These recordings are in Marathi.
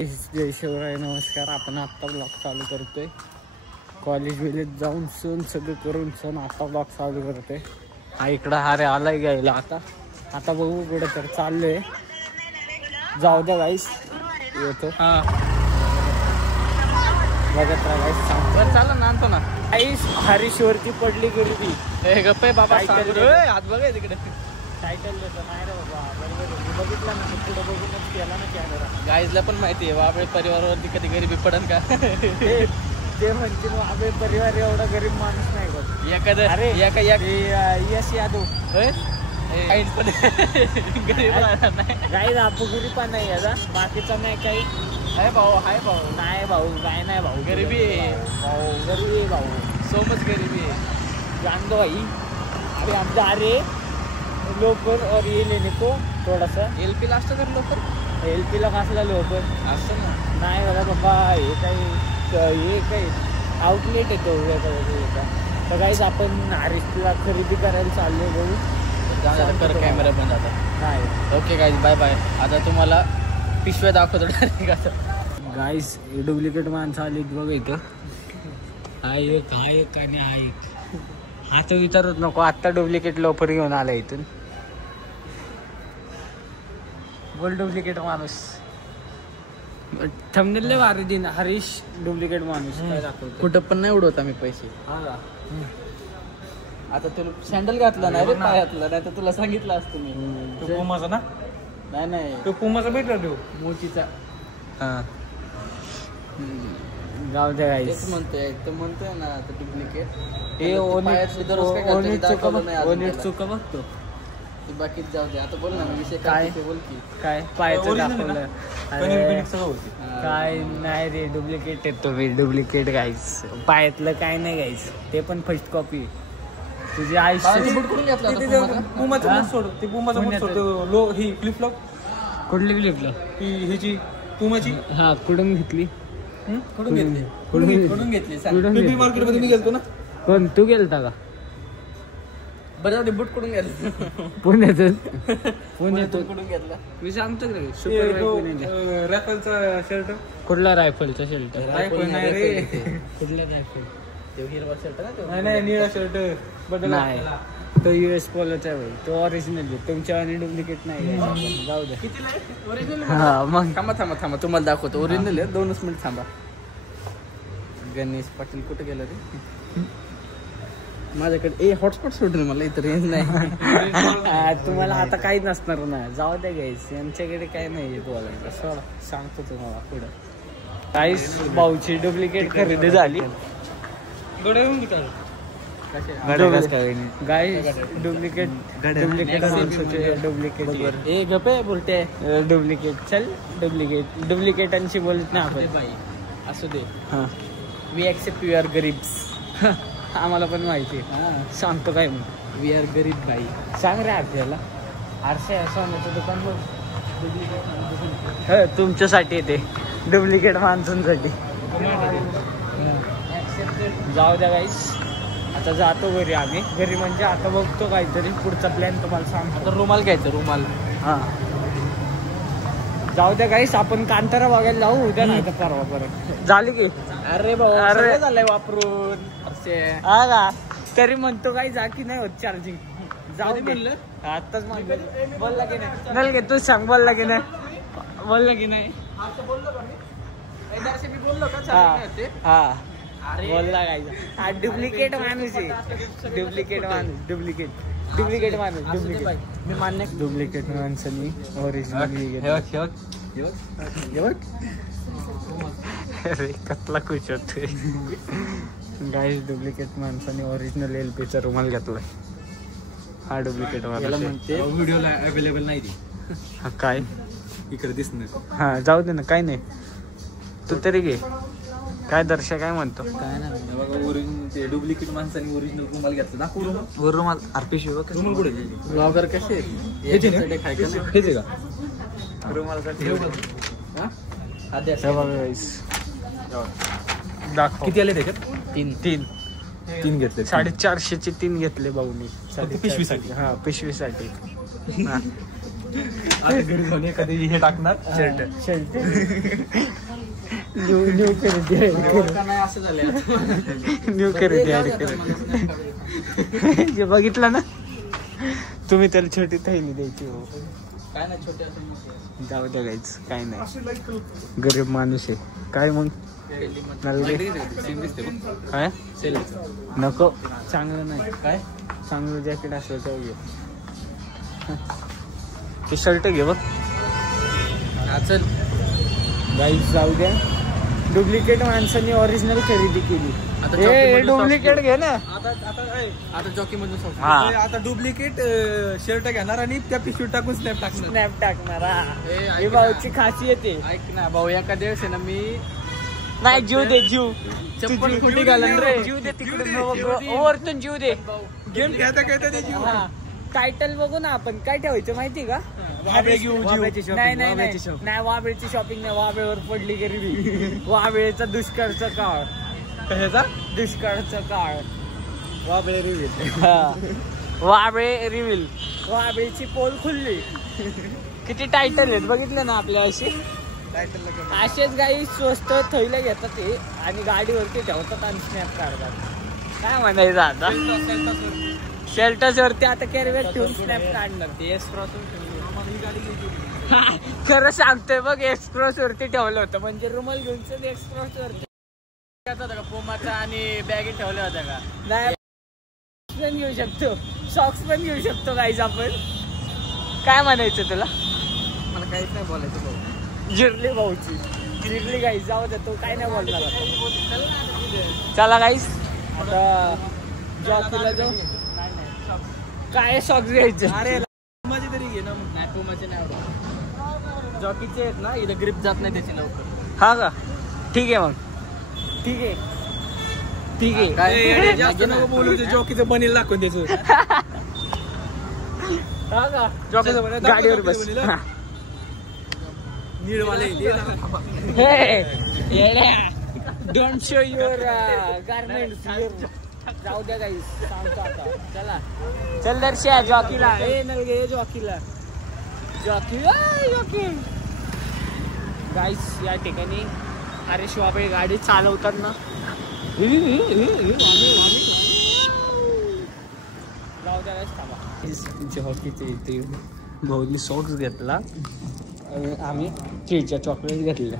जय शिवराय, नमस्कार. आपण आत्ता ब्लॉग चालू करतोय. कॉलेज विलेज जाऊन सण सगळं करून सण आता ब्लॉग चालू करतोय. हा इकडं हारे आलाय घ्यायला. आता बघू कुठं तर चाललोय. जाऊ द्या गाईस, येतो. हा बघत राहा गाईस. सांगतो चालला ना, आणतो ना गाईस. हरीशवरती पडली गर्दी. हे गप्पे बाबा, हात बघाय तिकडे. टायटल देतो नाही रे बाबा, बरोबर बघितला ना, पुढे बघूनच केला ना कॅमेरा. गाईजला पण माहिती आहे वाबळे परिवारावरती कधी गरिबी पडन का. ते म्हणतील वाबळे परिवार एवढा गरीब माणूस नाही बघ. एखादं अरे यश यादव पण गरीब नाही. गाईज अपुगिरी पण नाही याचा, बाकीचा नाही काही. हाय भाऊ, हाय भाऊ. नाही भाऊ, काय नाही भाऊ, गरिबी आहे भाऊ, गरिबी आहे भाऊ, सो मच गरिबी आहे. जान दो भाई. अरे आमचा अरे लोकर और ये लेने को थोड़ा सा LP ला असतं तर लोकर. LP ला कसला लोकर असतं ना. नाही बघा बाबा, हे काही आउटलेट येतो वेगळा. तर काहीच आपण हरीशला खरेदी करायला चाललो. बघू कॅमेरा बंद आता. नाही ओके गाईज, बाय बाय. आता तुम्हाला पिशव्या दाखवतो डायरेक्ट. गाईज डुप्लिकेट माणसं आली बघ इथं. हाय काय काय नाही आहे. आता विचारत नको, आत्ता डुप्लिकेट लोफर घेऊन आला इथून. बोल डुप्लिकेट माणूस. थंबनेल लय भारी दिन. हरीश डुप्लिकेट माणूस काय दाखवतो. कुठं पण नाही उडवत आम्ही पैसे. आता तुला सँडल घातला नाही रे पायातला, नाही तर तुला सांगितलं असतं मी. तो पुमाचा ना. नाही तो पुमाचा भेटला तो मोचीचा. हा गाव द्या गाईस. म्हणतोय तर म्हणतोय ना आता डुप्लिकेट. हे ओनीट चुका बघतो. बाकी जाऊ दे, आता बोल ना विषय काय. बोल की काय पायाचं दाखवलं. काय नाही रे, डुप्लिकेट येतो मी. डुप्लिकेट गाईस पायातलं काय नाही गाईस, ते पण फर्स्ट कॉपी. तुझी आयुष्य फ्लिप फ्लॉप कुठली फ्लिप फ्लॉप ह्याची पुमाची. हा कुठून घेतली. कुठून घेतली मार्केटमध्ये मी गेलतो ना. कोण तू गेलता का. बरं बूट कुठून घेतला. पुण्यातून कुठून घेतला मी सांगतो. रायफलचा शर्ट. कुठला रायफलचा शर्ट. रायफल नाही रे. कुठला रायफल. हिरवा शर्ट नाही, निळा शर्ट नाही. तो US पोलोचा आहे. तो ओरिजिनल आहे. तुमच्या आणि डुप्लिकेट नाही. जाऊ दे. हा मग थांबा तुम्हाला दाखवतो. ओरिजिनल आहे. 2 मिनिट थांबा. गणेश पाटील कुठे गेला रे. माझ्याकडे हॉटस्पॉट सोडून मला इतर रेंज नाही. तुम्हाला आता काही नसणार ना. जाऊ द्या गाईस, यांच्याकडे काही नाही बोलायचं. सोडा, सांगतो तुम्हाला पुढं. काहीच भाऊची डुप्लिकेट खरेदी झाली. गाईस डुप्लिकेट हे गप्पे बोलते. डुप्लिकेट चल. डुप्लिकेटांशी बोलत ना आपण. असू दे. हा वी ॲक्सेप्ट यू आर गरीब्स. आम्हाला पण माहिती आहे. सांगतो काय मग. वी आर गरीब बाई. सांग रे आपल्याला. आरसे सोन्याचं दुकान बघ. तुमच्यासाठी येते, डुप्लिकेट माणसांसाठी. जाऊ द्या गाईस, आता जातो घरी आम्ही. घरी म्हणजे आता बघतो काहीतरी पुढचा प्लॅन तुम्हाला सांगतो. रुमाल घ्यायचं. रुमाल. हा जाऊ द्या गाईस, आपण कांतारा बघायला जाऊ उद्या नाही तर परवा परत. झाली की. अरे भाऊ अरे झालंय वापरून. हा का तरी म्हणतो काही जा की नाही होत चार्जिंग. जाऊ म्हणलं आताच म्हणलं. बोलला की नाही. नल घे तू सांग. बोलला की नाही. बोलला की नाही. हा बोलला काय. हा डुप्लिकेट माणूस आहे. डुप्लिकेट माणूस. मी मान्य. डुप्लिकेट माणसांनी ओरिजिनल अरे कसला खुश होतोय गाईस. डुप्लिकेट माणसाने ओरिजिनल LPचा रुमाल घेतलाय. हा डुप्लिकेट म्हणते व्हिडिओला अवेलेबल नाही ती. हा काय इकडे दिसणार. हा जाऊ दे ना, काय नाही. तू तरी घे. काय दर्शक काय म्हणतो. काय नाही बघा, ओरिजिनल डुप्लिकेट माणसाने ओरिजिनल रुमाल घेतला. दाखव रुमाल. RP रुमाल कुठे. ब्लॉगर कसे दाखव. किती आले त्याच्यात. 3 घेतले. 450चे 3 घेतले भाऊनी. पिशवीसाठी. हा पिशवीसाठी. आता घरी जाऊन एखादी हे टाकणार शर्ट न्यू खरेदी नाही असं झालं न्यू खरेदी जे बघितलं ना तुम्ही त्याला छोटी थैली द्यायची हो. काय नाही छोटे जाऊ द्या गाईच काय नाही गरीब माणूस आहे काय मग काय नको चांगलं नाही काय चांगलं जॅकेट असलं तर घे ते शर्ट घे बघ चल गाईच जाऊ द्या डुप्लिकेट माणसांनी ओरिजिनल खरेदी केली डुप्लिकेट घे ना आता जॉकी मधून हा. आता डुप्लिकेट शर्ट घेणार आणि त्या पिशवीत टाकून स्नॅप टाकणार स्नॅप टाकणार ही भाऊची खासियत आहे ऐक ना भाऊ एका दिवस आहे ना मी नाही जीव दे जीव चप्पल कुठे घालन रे जीव दे तिकडे वरतून जीव दे गेम खेळता खेळता ते जीव टायटल बघू ना आपण काय ठेवायचं माहिती का वाबळे घेऊ नाही नाही नाही वाबळेची शॉपिंग नाही वाबळेवर पडली गरीबी वाबळेचा दुष्काळचा काळ कशाचा दुष्काळचा काळ वाबळे रिव्हिल वाबळे रिव्हिल वाबळेची पोल खुलली किती टायटल आहेत बघितलं ना आपल्या अशी असेच गाई स्वस्त थैले घेतात ते आणि गाडीवरती ठेवतात आणि स्नॅप काढतात काय म्हणायचं आता शेल्टर्स वरती आता कॅरीबॅग ठेवून स्नॅप काढणार ते खरं सांगतोय बघ एक्सप्रेस वरती ठेवलं होतं म्हणजे रुमाल घेऊन एक्सप्रेस वरती पोमाचा आणि बॅगेत ठेवल्या होत्या का नाही पण घेऊ शकतो सॉक्स पण घेऊ शकतो गाईज आपण काय म्हणायचं तुला मला काहीच नाही बोलायचं भाऊ जिरली भाऊची जिरली गाईज जाऊ दे तो काय नाही बोलणार आता चला गाईज आता जॉकीला जाऊ काय सॉक्स घ्यायचं अरे माझे तरी घे ना नाही पोमाचे नाही आवडत जॉकीचे आहेत ना इथं ग्रिप जात नाही त्याची लवकर हा का ठीक आहे मग ठीक आहे ठीक आहे जास्त नको बोलू जॉकीचं बनेल दाखवून त्याचं हा का जॉकीचं गाडीवर बस नीळवाले डोंट शो युअर गार्मेंट्स जाऊ द्या काही सांगतो आता चला चल दर्शा जॉकीला ए नलगे जॉकीला जॉकी गाईस या ठिकाणी हरीश वाबळे गाडी चालवताना जाऊ द्या गाईस थांबा जॉकीचे इथे भाऊनी सॉक्स घेतला आणि आम्ही चीजच्या चॉकलेट घेतल्या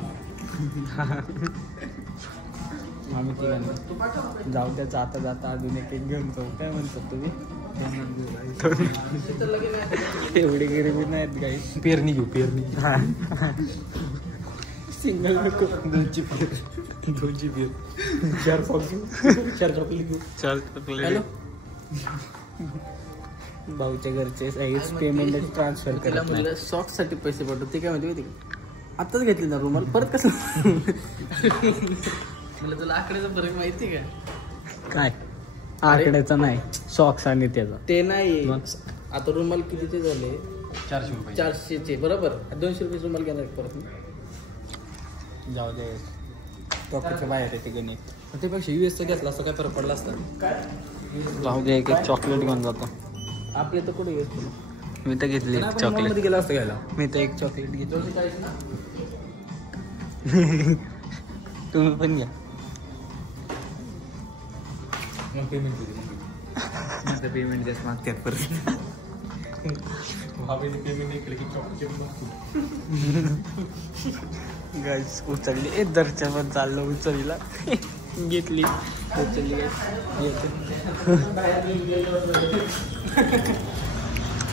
आम्ही तिघांनी जाऊ द्या जाता जाता अजून एक घेऊन जाऊ काय म्हणतात तुम्ही एवढी गरिबी नाहीत काही पेरणी घेऊ पेरणी सिंगल नको दोनची पेर चार सॉक्स घेऊ चार चॉकलेट घेऊ चार चॉकलेट भाऊच्या घरचे सगळेच पेमेंट ट्रान्सफर केला सॉक्स साठी पैसे पाठवतो ते काय म्हणते माहिती आताच घेतले ना रुमाल परत कसं तुला आकड्याचा फरक माहिती का काय आकड्याचा नाही सॉक्स आणि त्याचा ते नाही आता रुमाल कितीचे झाले 400चे बरोबर 200 रुपये रुमाल घेणार परत जाऊ दे टॉकीच्या बाहेर आहे ते गणित त्यापेक्षा US चा घेतला असता काय फरक पडला असता जाऊ दे एक चॉकलेट घेऊन जातो आपले तर कुठे घेतले मी तर घेतली चॉकलेट मध्ये गेला असतं घ्यायला मी तर एक चॉकलेट घेतली तुम्ही पण घ्या पेमेंट देत मागतात परत गाईस उचलली दरच्या पण चाललो उचलला घेतली उचलली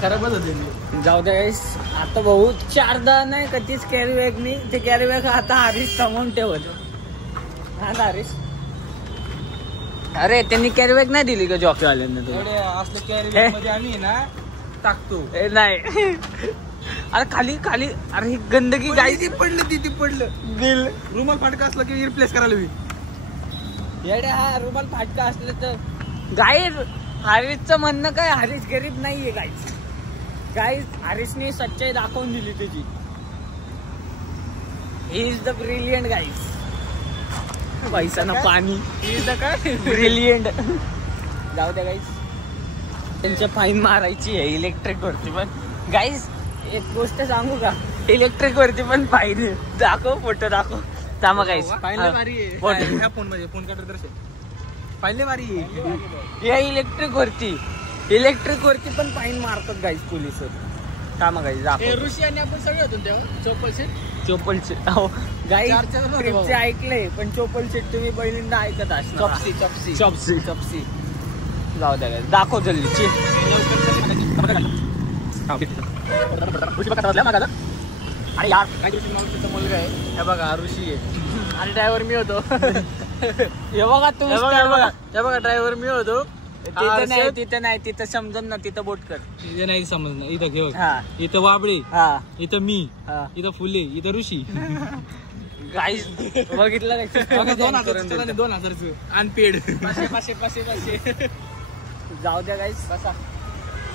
खराबच होते जाऊ द्या गाईस आता भाऊ 4दा नाही कधीच कॅरी बॅगनी ते कॅरी बॅग आता हरीश थांबवून ठेवत हा हरीश अरे त्यांनी कॅरी बॅग नाही दिली का जॉकीवाल्यांना एवढे असलं कॅरी बॅग मध्ये आम्ही ना टाकतो नाही अरे खाली खाली अरे ही गंदगी गाई ती पडलं दिल रुमाल फाटका असला की रिप्लेस करायला हवी येडे हा रुमाल फाटका असलं तर गाई हरीशचं म्हणणं काय हरीश गरीब नाहीये गाईज हरीशने सच्चाई दाखवून दिली तुझी he is the brilliant guys पैसा ना पाणी ही इज द काय ब्रिलियंट जाऊ द्या गाईज त्यांच्या फाईन मारायची आहे इलेक्ट्रिक वरती पण गाईज एक गोष्ट सांगू का, इलेक्ट्रिक वरती पण पाहिजे. दाखव फोटो दाखव. थांबा गाईस, पाहिले भारी आहे. फोटो. ह्या फोन मध्ये फोन काढत दर्शन पाहिले भारी आहे. या इलेक्ट्रिक वरती पण फाईन मारतात गाईस पोलिस. थांबा गाईस हे दाखव. ऋषी आणि आपण सगळे होतो तेव्हा चौपलचे. चोपलचे हो गाईस, चार होतो ट्रिपचे भाऊ. ऐकले पण चोपल सीट तुम्ही पहिल्यांदा ऐकत असणार. चॉपसी चॉपसी जाऊ द्या guys. दाखव जल्दी ची. अरे यार काय ऋषी मावशीचा मुलगा आहे. हे बघा हा ऋषी आहे आणि ड्रायव्हर मी होतो. हे बघा तुम्ही हे बघा ड्रायव्हर मी होतो. तिथं नाही तिथं समजून ना, तिथं बोट कर. हे नाही समजणार. इथं घेऊ. हा इथं वाबळे, हा इथं मी, हा इथं फुले, इथं ऋषी. गाईस बघितलं का? 2000 अनपेड. पाचशे जाऊ द्या गाईस. कसा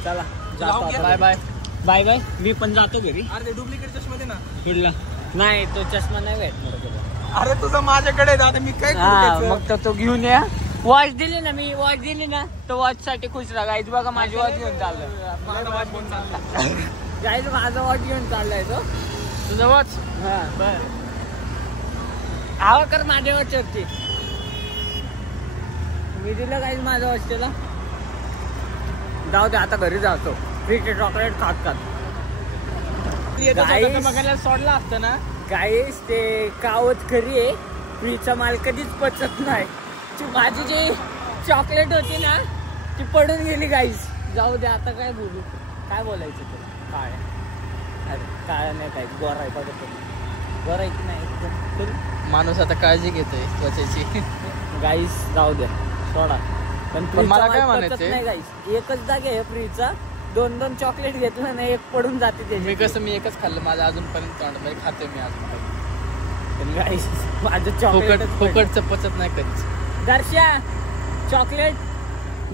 चला जाऊ जातो घ्या. Bye bye bye bye. मी पण जातो घरी. अरे ते डुप्लिकेट चष्मा दे ना. कुठला नाही, तो चष्मा नाही भेटणार. अरे तुझा माझ्याकडे दादा मी काय हा मग तो घेऊन या. वॉच दिली ना, मी वॉच दिली ना, तो वॉच साठी खुश राहा गाईज. बघा माझी वॉच घेऊन चाललाय गाईज, माझा वॉच घेऊन चाललाय तो. तुझा वॉच. हा बर आवा कर माझ्या वॉच वरती. मी दिलं गाईज माझा वॉच त्याला. जाऊ दे आता घरी जातो. फ्रीचे चॉकलेट खात Guys. बघायला सोडला असतं ना. गाईस ते कावत खरी आहे. फ्रीचा माल कधीच पचत नाही. माझी जी चॉकलेट होती ना ती पडून गेली गाईस. जाऊ दे आता काय बोलू, काय बोलायचं तुला. काय अरे काय नाही, काय गोरा आहे बघत. गोरा आहे की नाही एकदम. माणूस आता काळजी घेतोय त्वचेची. गाईस जाऊ द्या सोडा. पण मला काय फ्रीचा माल म्हणायचंय? पचत नाही गाईस. एकच जागे आहे फ्रीचा. 2 चॉकलेट घेतलं ना, एक पडून जाते मी त्याची. मी एकच खाल्लं. माझं अजूनपर्यंत तोंडामध्ये खाते मी अजून. गाईस माझं चॉकलेट फुकटचं पचत नाही कधीच. दर्शा चॉकलेट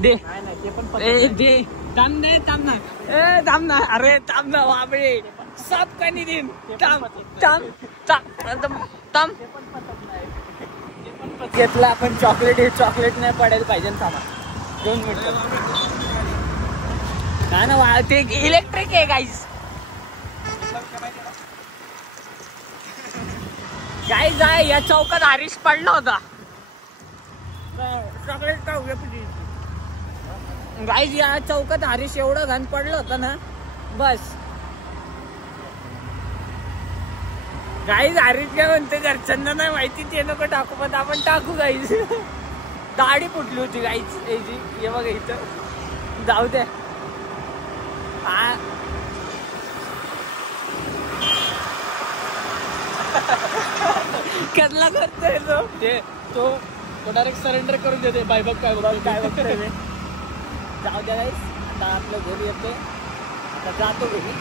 दे. ते पण ए दे. थांब दे, थांब ना. ए थांब ना, अरे थांब ना बाबळे. साप का नाही देईन. थांब थांब थांब थांब. घेतला आपण चॉकलेट. हे चॉकलेट नाही पडायला पाहिजे. थांबा 2 मिनिटं. काय ना ते इलेक्ट्रिक आहे गाईस. गाईस आहे या चौकात हरीश पडला होता. चॉकलेट का गाईस, या चौकात हरीश एवढं घाण पडलं होतं ना बस. गाईस हरीश काय म्हणते घरच्यांना नाही माहिती, ते नको टाकू पण आपण टाकू गाईस. दाढी फुटली होती गाईस याची. हे बघा इथं. जाऊ द्या. कसला करतोय तो डायरेक्ट सरेंडर करून देते. बाय बघ काय काय बघतोय ते. जाऊ द्या गाईस, आता आपलं घरी येतोय. आता जातो घरी.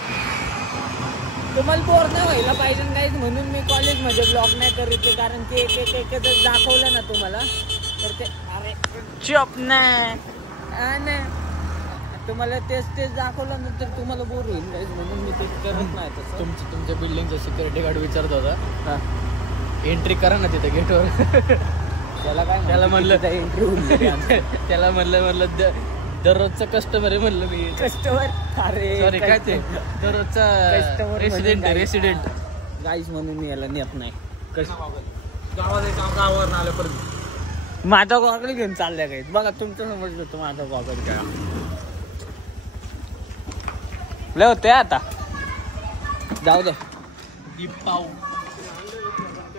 तुम्हाला बोर नाही व्हायला पाहिजे गाईस म्हणून मी कॉलेजमध्ये ब्लॉग नाही करते. कारण की एक दाखवलं ना तुम्हाला तर ते अरे चप नाही तुम्हाला तेच दाखवलं ना तर तुम्हाला बोर होईल गाईस. म्हणून मी ते करत नाही तसं. तुमच्या बिल्डिंगचा सिक्युरिटी गार्ड विचारत होता एंट्री करा ना तिथे गेटवर. त्याला म्हणलं एंट्री त्याला म्हणलं दररोजचा कस्टमर आहे म्हणलं मी. कस्टमर अरे सॉरी काय ते दररोजचा Customer रेसिडेंट गाईस म्हणून मी याला नेत नाही. गावावर आल्यापर्यंत माझा गॉगल घेऊन चाललाय गाईस. बघा तुमचं समजलं होतं माझा गॉगल काय लय होते आता. जाऊ दे.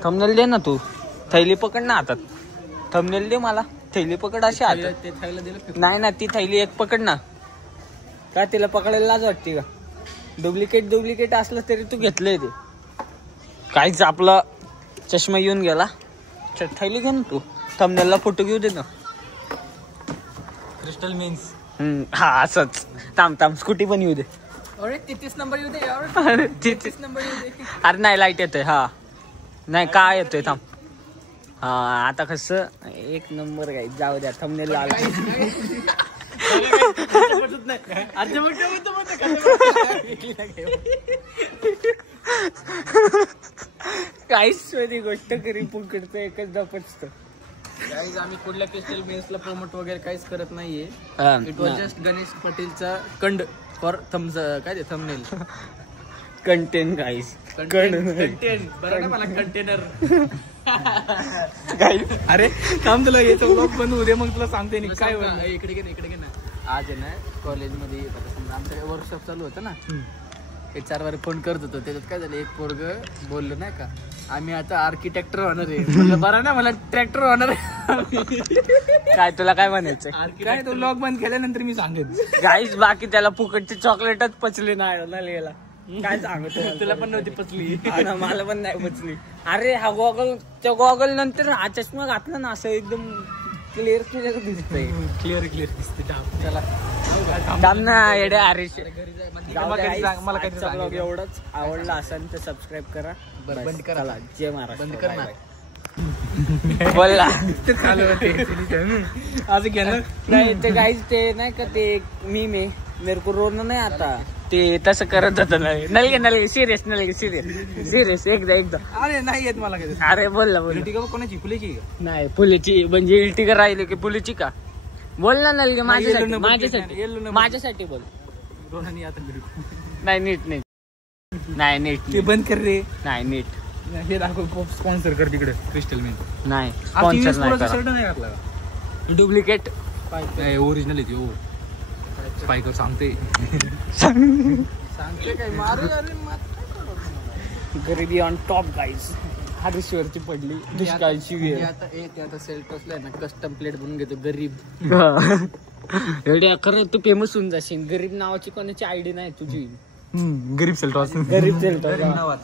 थंबनेल दे ना तू. थैली पकड ना हातात. थंबनेल दे मला. थैली पकड अशी हातात. ते थैला दिलं. नाही ना, ती थैली एक पकड ना. का तिला पकडायला लाज वाटते का? डुप्लिकेट असलं तरी तू घेतलंय ते. काहीच आपला चष्मा येऊन गेला. थैली घे ना तू. थंबनेलला फोटो घेऊ दे ना. क्रिस्टल मीन्स हा असंच. थांब स्कूटी पण येऊ दे. अरे 33 नंबर येऊ दे. अरे 33 नंबर येऊ दे. अरे नाही लाईट येतोय. हा नाही काय येतोय. थांब. हा आता कसं 1 नंबर काय. जाऊ द्या थंबनेल लावला. काहीच गोष्ट करी पुकडचं एकच दपचत. गाईज आम्ही कुठल्या क्रिस्टल मीन्सला प्रोमोट वगैरे काहीच करत नाहीये. इट वॉज जस्ट गणेश पाटीलचा कंड फॉर काय ते थंबनेल. कंटेन गाईस कंटेन बरं ना मला कंटेनर. अरे थांब तुला याचा ब्लॉग बंद होऊ दे मग तुला सांगते नाही काय इकडे घे ना. आज आहे ना कॉलेजमध्ये आमचं वर्कशॉप चालू होतं ना, HR वर फोन करत होतो. त्याच्यात काय झालं, एक पोरग बोललो नाही का, आम्ही आता आर्किटेक्टर होणार आहे. म्हणलं बरं ना, मला ट्रॅक्टर होणार आहे. काय तुला काय म्हणायचं काय तो ब्लॉग बंद केल्यानंतर मी सांगेन. गाईस बाकी त्याला फुकटची चॉकलेटच पचली नाही याला. काय सांगतो तुला पण नव्हती पचली. मला पण नाही पचली. अरे हा गॉगल, त्या गॉगल नंतर हा चष्मा घातला ना असं एकदम क्लिअर दिसतंय. क्लिअर दिसते. चला थांब ना येडे हरीश. मला काही ब्लॉग एवढंच आवडला असेल तर सबस्क्राईब करा. बंद करा. जय महाराष्ट्र. बंद कर ना. बोलला चालू होते आज घेणार नाही ते गाईज ते नाही का ते मीम आहे मेरे को रोना नाही आता ते तसं करत होतं. नलगे सिरियस एकदा अरे नाही येत मला काही. अरे बोल कोणाची फुलेची नाही फुलीची म्हणजे इल्टिका राहिली की फुलीची का बोल ना नलगे माझ्यासाठी बोल. रोनानी आता नाही नीट ते बंद कर रे. नाही नीट हे दाखव स्पॉन्सर कर तिकडे क्रिस्टल मेन. नाही स्पॉन्सर नाही करा. शर्ट नाही घातला का? डुप्लिकेट ओरिजिनल आहे हो. स्पायकर सांगते काय मारू. गरिबी ऑन टॉप गाईज. हरीश्वरची पडली दुष्काळची वेळ. आता सेल्फ असलाय ना, कस्टम प्लेट बनवून घेतो गरीब. एवढ्या खरं तू फेमस होऊन जाशील. गरीब नावाची कोणाची आयडी नाही तुझी. गरीब सेल्टॉस. गरीब सेल्टॉस नावात